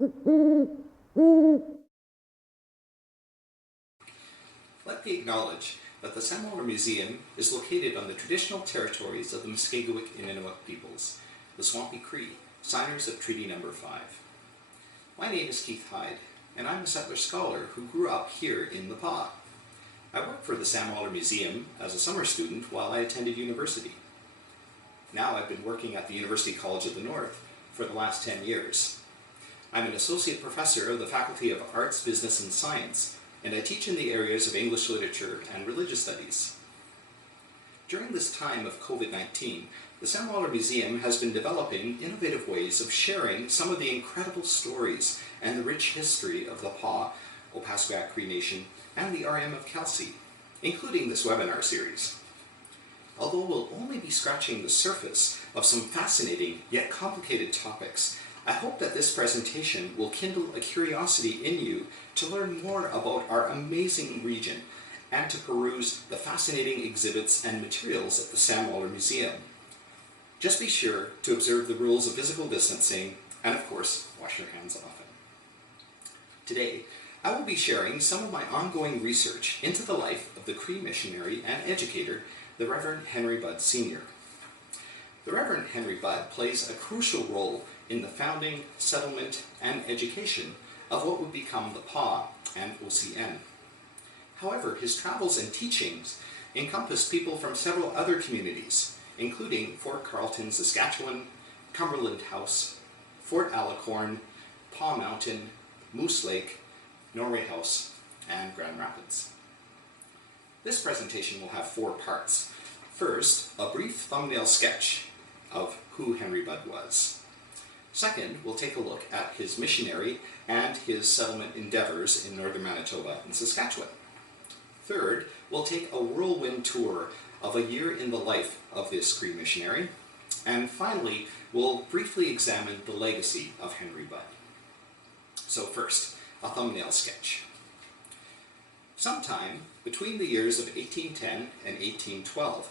Let me acknowledge that the Samwater Museum is located on the traditional territories of the Muskegowik and Inuit peoples, the Swampy Cree, signers of Treaty No. 5. My name is Keith Hyde, and I'm a settler scholar who grew up here in the Pas. I worked for the Samwater Museum as a summer student while I attended university. Now I've been working at the University College of the North for the last 10 years. I'm an associate professor of the Faculty of Arts, Business and Science, and I teach in the areas of English literature and religious studies. During this time of COVID-19, the Samwater Museum has been developing innovative ways of sharing some of the incredible stories and the rich history of the Pas, Opaskwayak Cree Nation, and the RM of Kelsey, including this webinar series. Although we'll only be scratching the surface of some fascinating yet complicated topics, I hope that this presentation will kindle a curiosity in you to learn more about our amazing region and to peruse the fascinating exhibits and materials at the Samwater Museum. Just be sure to observe the rules of physical distancing and, of course, wash your hands often. Today, I will be sharing some of my ongoing research into the life of the Cree missionary and educator, the Reverend Henry Budd Sr. The Reverend Henry Budd plays a crucial role in the founding, settlement, and education of what would become the PA and OCN. However, his travels and teachings encompassed people from several other communities, including Fort Carlton, Saskatchewan, Cumberland House, Fort Alicorn, Paw Mountain, Moose Lake, Norway House, and Grand Rapids. This presentation will have 4 parts. First, a brief thumbnail sketch of who Henry Budd was. Second, we'll take a look at his missionary and his settlement endeavors in northern Manitoba and Saskatchewan. Third, we'll take a whirlwind tour of a year in the life of this Cree missionary. And finally, we'll briefly examine the legacy of Henry Budd. So first, a thumbnail sketch. Sometime between the years of 1810 and 1812,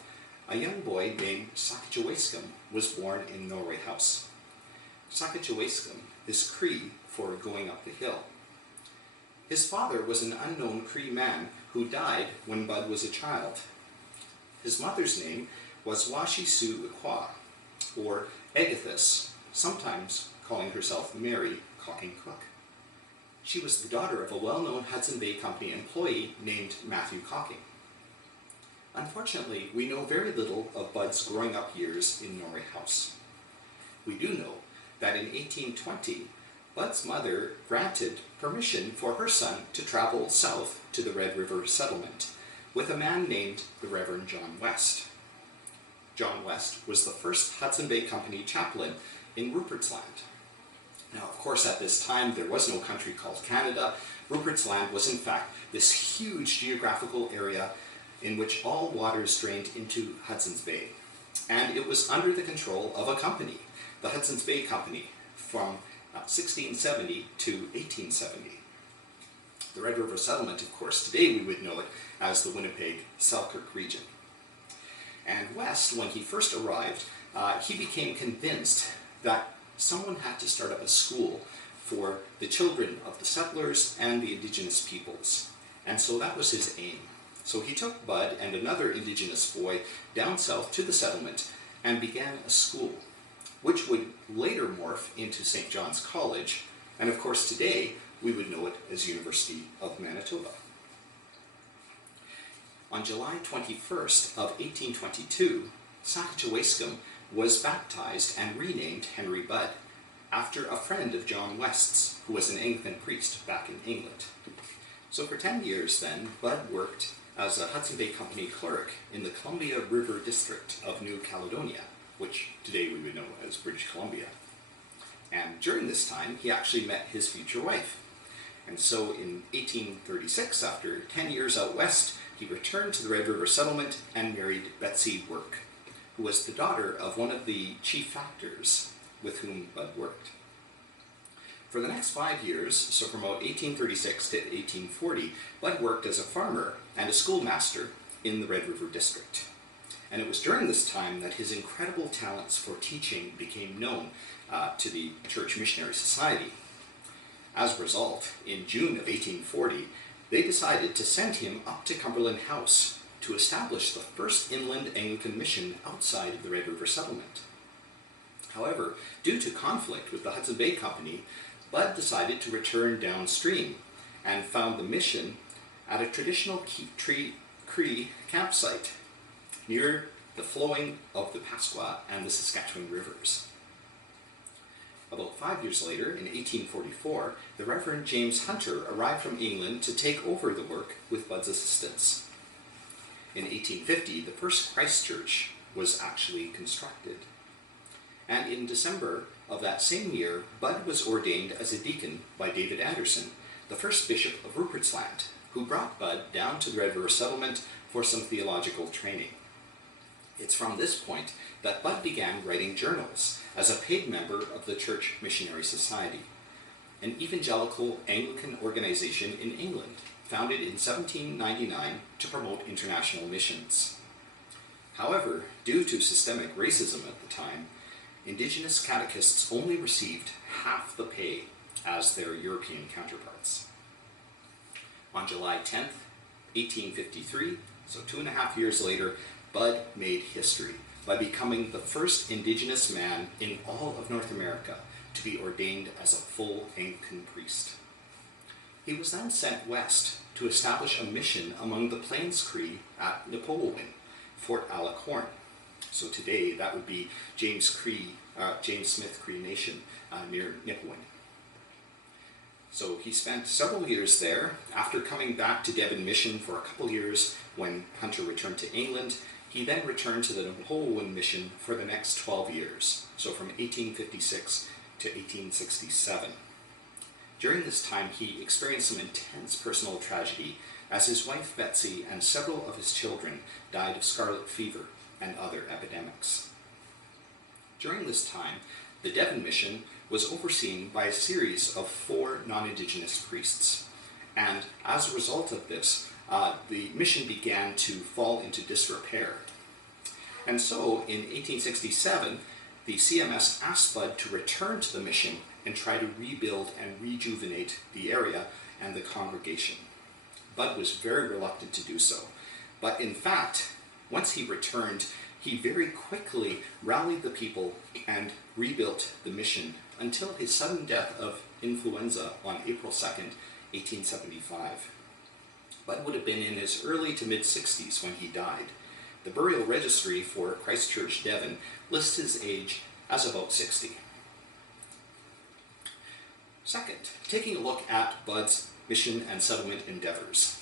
a young boy named Sakachawaskum was born in Norway House. Sakachawaskum is Cree for going up the hill. His father was an unknown Cree man who died when Budd was a child. His mother's name was Washisu Ikwa, or Agathis, sometimes calling herself Mary Cocking Cook. She was the daughter of a well-known Hudson Bay Company employee named Matthew Cocking. Unfortunately, we know very little of Budd's growing up years in Norway House. We do know that in 1820, Budd's mother granted permission for her son to travel south to the Red River settlement with a man named the Reverend John West. John West was the first Hudson Bay Company chaplain in Rupert's Land. Now, of course, at this time, there was no country called Canada. Rupert's Land was, in fact, this huge geographical area in which all waters drained into Hudson's Bay. And it was under the control of a company, the Hudson's Bay Company, from 1670 to 1870. The Red River Settlement, of course, today we would know it as the Winnipeg-Selkirk region. And West, when he first arrived, he became convinced that someone had to start up a school for the children of the settlers and the indigenous peoples. And so that was his aim. So he took Budd and another indigenous boy down south to the settlement and began a school, which would later morph into St. John's College, and of course today we would know it as University of Manitoba. On July 21st of 1822, Sakachawaskum was baptized and renamed Henry Budd, after a friend of John West's, who was an Anglican priest back in England. So for 10 years then, Budd worked as a Hudson Bay Company clerk in the Columbia River District of New Caledonia, which today we would know as British Columbia. And during this time, he actually met his future wife. And so in 1836, after 10 years out west, he returned to the Red River settlement and married Betsy Work, who was the daughter of one of the chief factors with whom Budd worked. For the next 5 years, so from about 1836 to 1840, Budd worked as a farmer and a schoolmaster in the Red River district. And it was during this time that his incredible talents for teaching became known to the Church Missionary Society. As a result, in June of 1840, they decided to send him up to Cumberland House to establish the first inland Anglican mission outside of the Red River settlement. However, due to conflict with the Hudson Bay Company, Budd decided to return downstream and found the mission at a traditional Cree campsite near the flowing of the Pasqua and the Saskatchewan rivers. About 5 years later, in 1844, the Reverend James Hunter arrived from England to take over the work with Budd's assistance. In 1850, the first Christ Church was actually constructed. And in December of that same year, Budd was ordained as a deacon by David Anderson, the first bishop of Rupert's Land, who brought Budd down to the Red River settlement for some theological training. It's from this point that Budd began writing journals as a paid member of the Church Missionary Society, an evangelical Anglican organization in England, founded in 1799 to promote international missions. However, due to systemic racism at the time, Indigenous catechists only received half the pay as their European counterparts. On July 10th, 1853, so 2.5 years later, Budd made history by becoming the first Indigenous man in all of North America to be ordained as a full Anglican priest. He was then sent west to establish a mission among the Plains Cree at Nipawin, Fort Alacorn. So today that would be James Smith Cree Nation near Nipawin. So he spent several years there. After coming back to Devon Mission for a couple years when Hunter returned to England, he then returned to the Nipawin Mission for the next 12 years, so from 1856 to 1867. During this time, he experienced some intense personal tragedy as his wife Betsy and several of his children died of scarlet fever and other epidemics. During this time, the Devon Mission was overseen by a series of 4 non-Indigenous priests, and as a result of this, the mission began to fall into disrepair. And so, in 1867, the CMS asked Budd to return to the mission and try to rebuild and rejuvenate the area and the congregation. Budd was very reluctant to do so, but in fact, once he returned, he very quickly rallied the people and rebuilt the mission until his sudden death of influenza on April 2nd, 1875. Budd would have been in his early to mid-60s when he died. The burial registry for Christ Church, Devon lists his age as about 60. Second, taking a look at Budd's mission and settlement endeavors.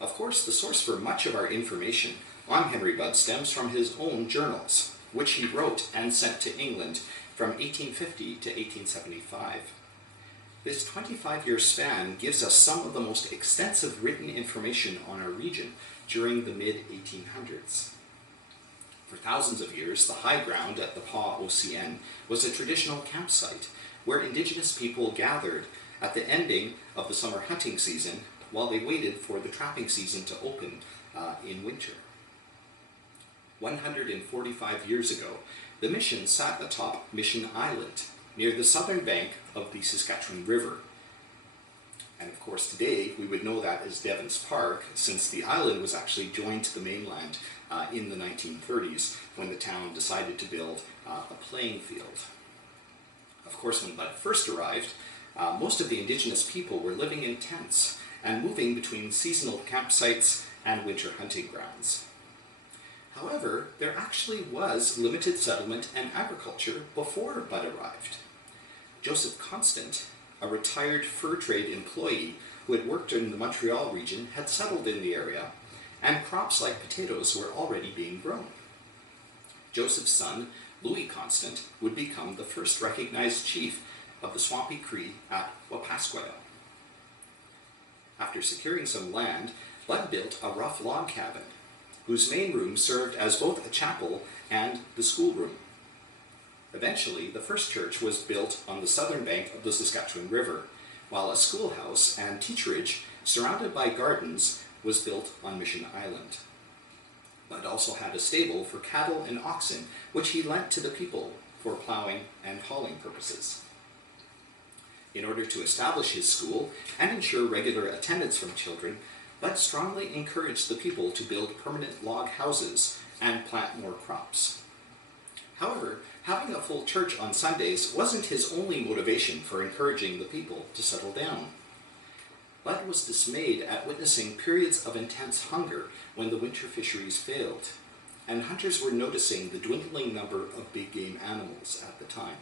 Of course, the source for much of our information on Henry Budd stems from his own journals, which he wrote and sent to England from 1850 to 1875. This 25-year span gives us some of the most extensive written information on our region during the mid-1800s. For thousands of years, the high ground at the Pas-Océan was a traditional campsite where Indigenous people gathered at the ending of the summer hunting season while they waited for the trapping season to open in winter. 145 years ago, the mission sat atop Mission Island, near the southern bank of the Saskatchewan River. And of course today we would know that as Devon's Park, since the island was actually joined to the mainland in the 1930s when the town decided to build a playing field. Of course, when Budd first arrived, most of the Indigenous people were living in tents and moving between seasonal campsites and winter hunting grounds. However, there actually was limited settlement and agriculture before Budd arrived. Joseph Constant, a retired fur trade employee who had worked in the Montreal region, had settled in the area, and crops like potatoes were already being grown. Joseph's son, Louis Constant, would become the first recognized chief of the Swampy Cree at Wapasquia. After securing some land, Budd built a rough log cabin, whose main room served as both a chapel and the schoolroom. Eventually, the first church was built on the southern bank of the Saskatchewan River, while a schoolhouse and teacherage surrounded by gardens was built on Mission Island. Budd also had a stable for cattle and oxen, which he lent to the people for plowing and hauling purposes. In order to establish his school and ensure regular attendance from children, Budd strongly encouraged the people to build permanent log houses and plant more crops. However, having a full church on Sundays wasn't his only motivation for encouraging the people to settle down. Budd was dismayed at witnessing periods of intense hunger when the winter fisheries failed, and hunters were noticing the dwindling number of big game animals at the time.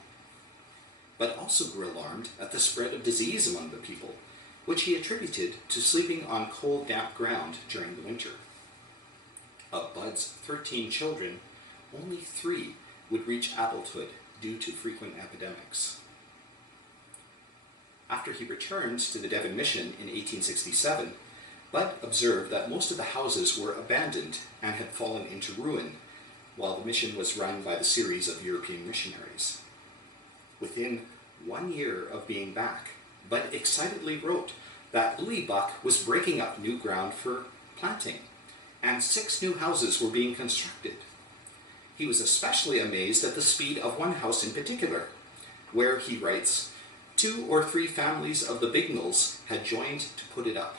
Budd also grew alarmed at the spread of disease among the people, which he attributed to sleeping on cold, damp ground during the winter. Of Budd's 13 children, only 3 would reach adulthood due to frequent epidemics. After he returned to the Devon Mission in 1867, Budd observed that most of the houses were abandoned and had fallen into ruin, while the mission was run by the series of European missionaries. Within 1 year of being back, Budd excitedly wrote that Louis Buck was breaking up new ground for planting, and 6 new houses were being constructed. He was especially amazed at the speed of one house in particular, where, he writes, 2 or 3 families of the Bignells had joined to put it up.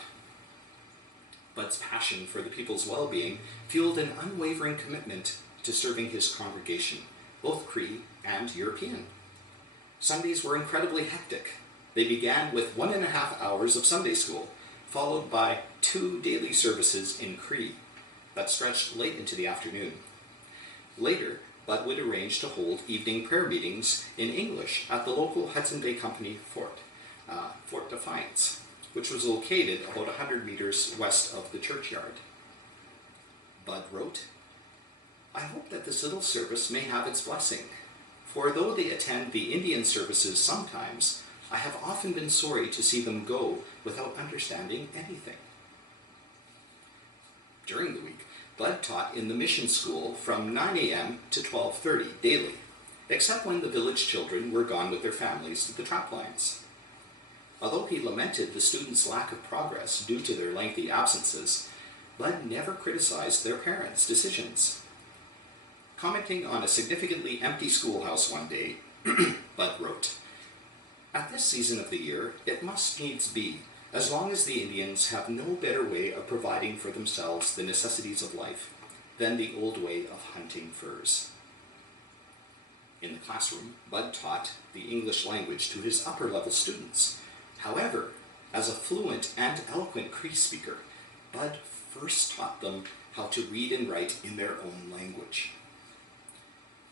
Budd's passion for the people's well-being fueled an unwavering commitment to serving his congregation, both Cree and European. Sundays were incredibly hectic. They began with 1.5 hours of Sunday school, followed by 2 daily services in Cree that stretched late into the afternoon. Later, Budd would arrange to hold evening prayer meetings in English at the local Hudson Bay Company fort, Fort Defiance, which was located about 100 meters west of the churchyard. Budd wrote, "I hope that this little service may have its blessing, for though they attend the Indian services sometimes, I have often been sorry to see them go without understanding anything." During the week, Budd taught in the mission school from 9 a.m. to 12:30 daily, except when the village children were gone with their families to the trap lines. Although he lamented the students' lack of progress due to their lengthy absences, Budd never criticized their parents' decisions. Commenting on a significantly empty schoolhouse one day, Budd wrote, "At this season of the year, it must needs be, as long as the Indians have no better way of providing for themselves the necessities of life than the old way of hunting furs." In the classroom, Budd taught the English language to his upper-level students. However, as a fluent and eloquent Cree speaker, Budd first taught them how to read and write in their own language.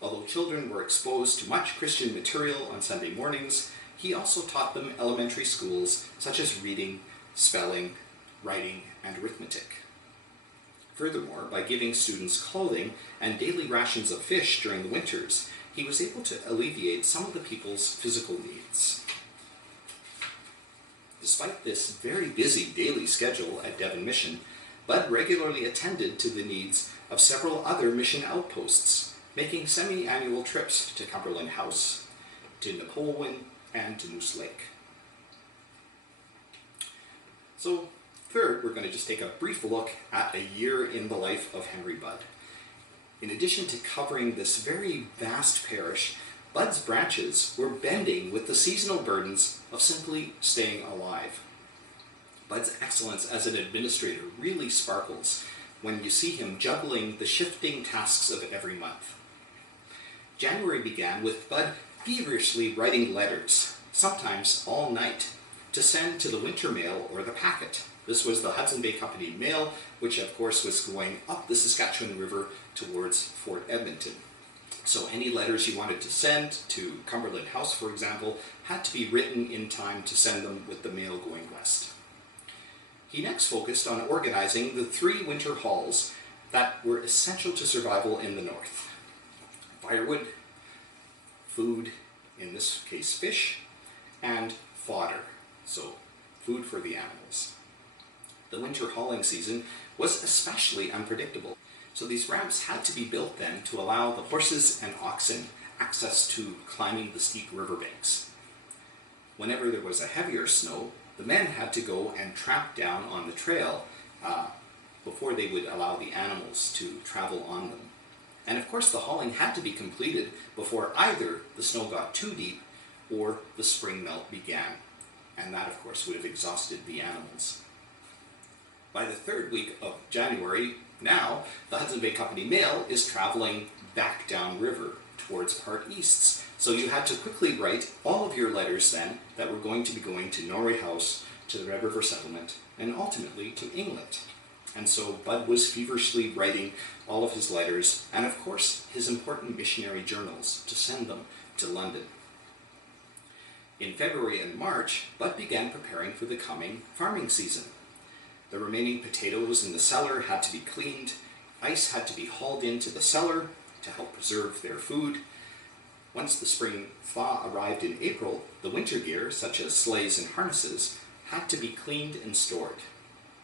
Although children were exposed to much Christian material on Sunday mornings, he also taught them elementary schools such as reading, spelling, writing, and arithmetic. Furthermore, by giving students clothing and daily rations of fish during the winters, he was able to alleviate some of the people's physical needs. Despite this very busy daily schedule at Devon Mission, Budd regularly attended to the needs of several other mission outposts, making semi-annual trips to Cumberland House, to Napoleon, and to Moose Lake. So, third, we're going to just take a brief look at a year in the life of Henry Budd. In addition to covering this very vast parish, Budd's branches were bending with the seasonal burdens of simply staying alive. Budd's excellence as an administrator really sparkles when you see him juggling the shifting tasks of every month. January began with Budd feverishly writing letters, sometimes all night, to send to the winter mail or the packet. This was the Hudson Bay Company mail, which of course was going up the Saskatchewan River towards Fort Edmonton. So any letters you wanted to send to Cumberland House, for example, had to be written in time to send them with the mail going west. He next focused on organizing the 3 winter halls that were essential to survival in the north: firewood, food, in this case fish, and fodder, so food for the animals. The winter hauling season was especially unpredictable, so these ramps had to be built then to allow the horses and oxen access to climbing the steep riverbanks. Whenever there was a heavier snow, the men had to go and tramp down on the trail before they would allow the animals to travel on them. And of course the hauling had to be completed before either the snow got too deep or the spring melt began, and that of course would have exhausted the animals. By the third week of January, now, the Hudson Bay Company mail is traveling back downriver towards Part Easts. So you had to quickly write all of your letters then that were going to be going to Norway House, to the Red River Settlement, and ultimately to England. And so Budd was feverishly writing all of his letters, and of course his important missionary journals, to send them to London. In February and March, Budd began preparing for the coming farming season. The remaining potatoes in the cellar had to be cleaned, ice had to be hauled into the cellar to help preserve their food. Once the spring thaw arrived in April, the winter gear, such as sleighs and harnesses, had to be cleaned and stored.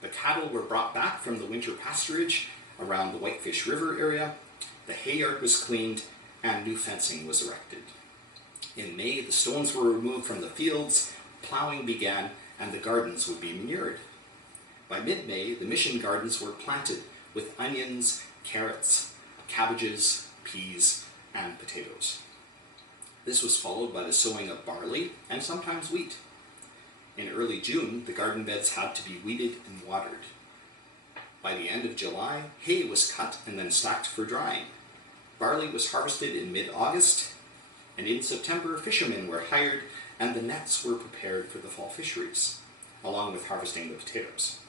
The cattle were brought back from the winter pasturage around the Whitefish River area, the hay yard was cleaned, and new fencing was erected. In May, the stones were removed from the fields, plowing began, and the gardens would be manured. By mid-May, the mission gardens were planted with onions, carrots, cabbages, peas, and potatoes. This was followed by the sowing of barley and sometimes wheat. In early June, the garden beds had to be weeded and watered. By the end of July, hay was cut and then stacked for drying. Barley was harvested in mid-August, and in September, fishermen were hired and the nets were prepared for the fall fisheries, along with harvesting the potatoes.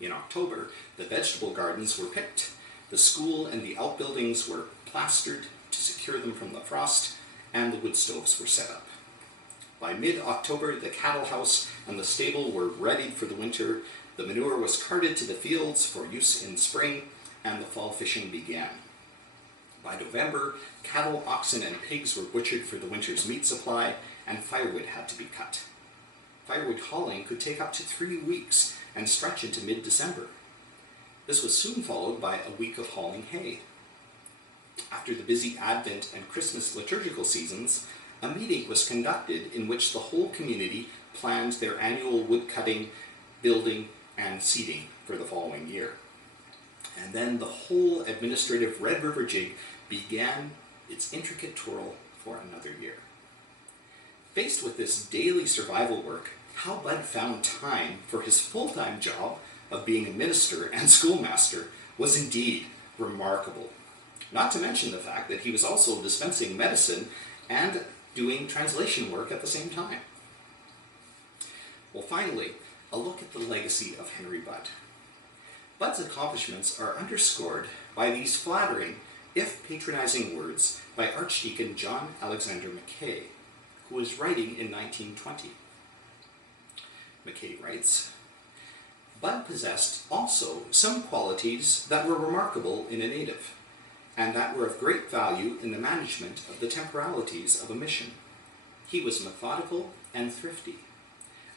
In October, the vegetable gardens were picked, the school and the outbuildings were plastered to secure them from the frost, and the wood stoves were set up. By mid-October, the cattle house and the stable were readied for the winter, the manure was carted to the fields for use in spring, and the fall fishing began. By November, cattle, oxen, and pigs were butchered for the winter's meat supply, and firewood had to be cut. Firewood hauling could take up to 3 weeks and stretch into mid-December. This was soon followed by a week of hauling hay. After the busy Advent and Christmas liturgical seasons, a meeting was conducted in which the whole community planned their annual wood-cutting, building, and seeding for the following year. And then the whole administrative Red River jig began its intricate twirl for another year. Faced with this daily survival work, how Budd found time for his full-time job of being a minister and schoolmaster was indeed remarkable. Not to mention the fact that he was also dispensing medicine and doing translation work at the same time. Well, finally, a look at the legacy of Henry Budd. Budd's accomplishments are underscored by these flattering, if patronizing words by Archdeacon John Alexander Mackay, who was writing in 1920. Mackay writes, "Budd possessed also some qualities that were remarkable in a native, and that were of great value in the management of the temporalities of a mission. He was methodical and thrifty.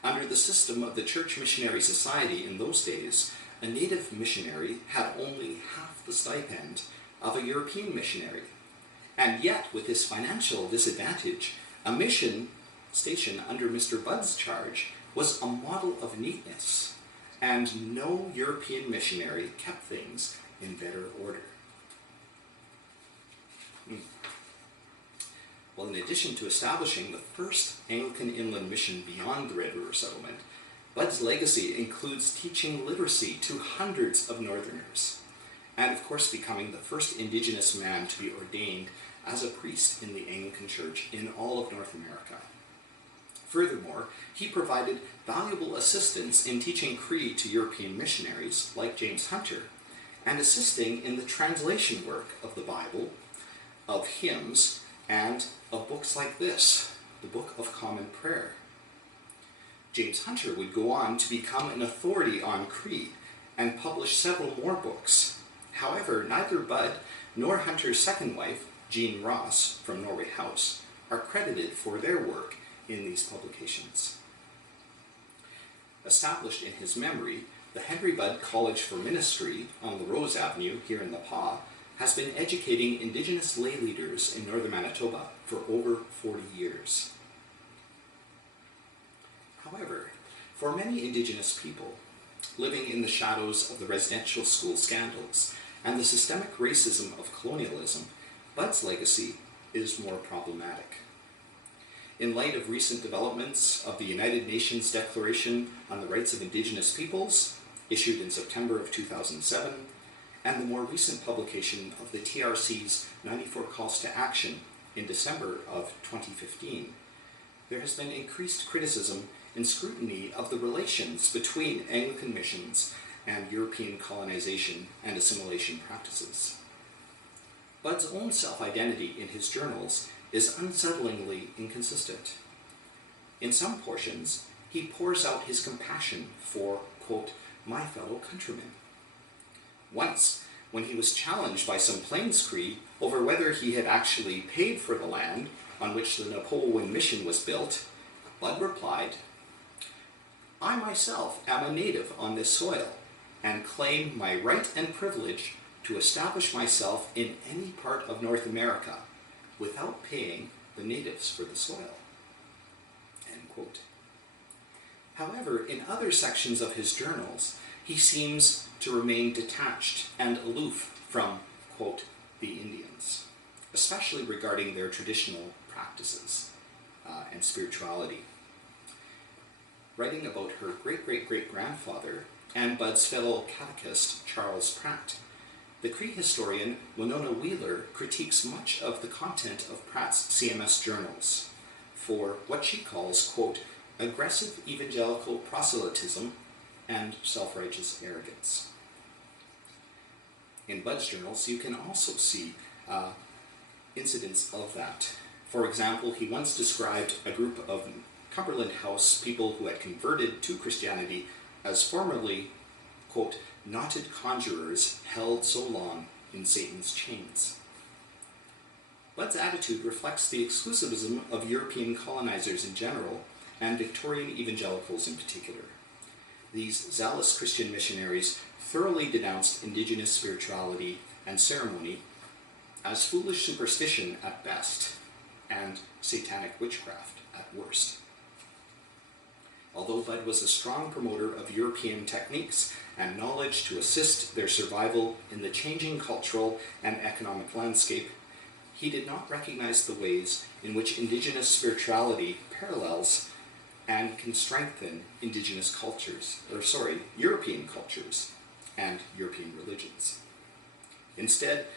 Under the system of the Church Missionary Society in those days, a native missionary had only half the stipend of a European missionary, and yet with this financial disadvantage, a mission station under Mr. Budd's charge was a model of neatness, and no European missionary kept things in better order." Well, in addition to establishing the first Anglican inland mission beyond the Red River settlement, Budd's legacy includes teaching literacy to hundreds of Northerners, and of course becoming the first Indigenous man to be ordained as a priest in the Anglican Church in all of North America. Furthermore, he provided valuable assistance in teaching Cree to European missionaries like James Hunter, and assisting in the translation work of the Bible, of hymns, and of books like this, the Book of Common Prayer. James Hunter would go on to become an authority on Cree and publish several more books. However, neither Budd nor Hunter's second wife, Jean Ross from Norway House, are credited for their work in these publications. Established in his memory, the Henry Budd College for Ministry on the Rose Avenue here in the Pas has been educating Indigenous lay leaders in northern Manitoba for over 40 years. However, for many Indigenous people living in the shadows of the residential school scandals and the systemic racism of colonialism, Budd's legacy is more problematic. In light of recent developments of the United Nations Declaration on the Rights of Indigenous Peoples, issued in September of 2007, and the more recent publication of the TRC's 94 Calls to Action in December of 2015, there has been increased criticism and scrutiny of the relations between Anglican missions and European colonization and assimilation practices. Budd's own self-identity in his journals is unsettlingly inconsistent. In some portions, he pours out his compassion for, quote, my fellow countrymen. Once, when he was challenged by some Plains Cree over whether he had actually paid for the land on which the Napoleon Mission was built, Budd replied, I myself am a native on this soil and claim my right and privilege to establish myself in any part of North America without paying the natives for the soil. End quote. However, in other sections of his journals, he seems to remain detached and aloof from, quote, the Indians, especially regarding their traditional practices and spirituality. Writing about her great-great-great-grandfather and Budd's fellow catechist, Charles Pratt, the Cree historian Winona Wheeler critiques much of the content of Pratt's CMS journals for what she calls, quote, aggressive evangelical proselytism and self-righteous arrogance. In Budd's journals, you can also see incidents of that. For example, he once described a group of Cumberland House people who had converted to Christianity as formerly, quote, knotted conjurers held so long in Satan's chains. Budd's attitude reflects the exclusivism of European colonizers in general and Victorian evangelicals in particular. These zealous Christian missionaries thoroughly denounced indigenous spirituality and ceremony as foolish superstition at best and satanic witchcraft at worst. Although Budd was a strong promoter of European techniques and knowledge to assist their survival in the changing cultural and economic landscape, he did not recognize the ways in which indigenous spirituality parallels and can strengthen European cultures and European religions. Instead,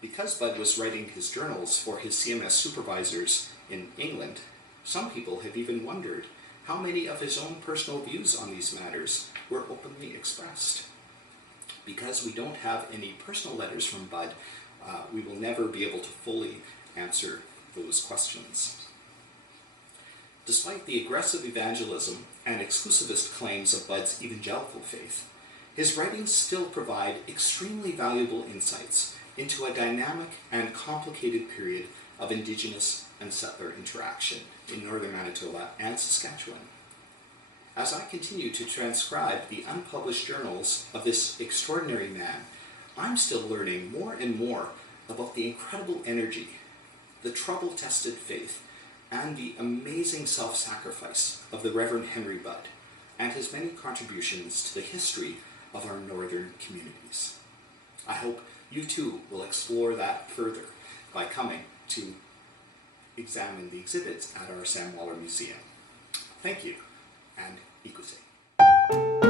because Budd was writing his journals for his CMS supervisors in England, some people have even wondered how many of his own personal views on these matters were openly expressed. Because we don't have any personal letters from Budd, we will never be able to fully answer those questions. Despite the aggressive evangelism and exclusivist claims of Budd's evangelical faith, his writings still provide extremely valuable insights into a dynamic and complicated period of Indigenous and settler interaction in northern Manitoba and Saskatchewan. As I continue to transcribe the unpublished journals of this extraordinary man, I'm still learning more and more about the incredible energy, the trouble-tested faith, and the amazing self-sacrifice of the Reverend Henry Budd and his many contributions to the history of our northern communities. I hope you too will explore that further by coming to examine the exhibits at our Sam Waller Museum. Thank you, and écoutez.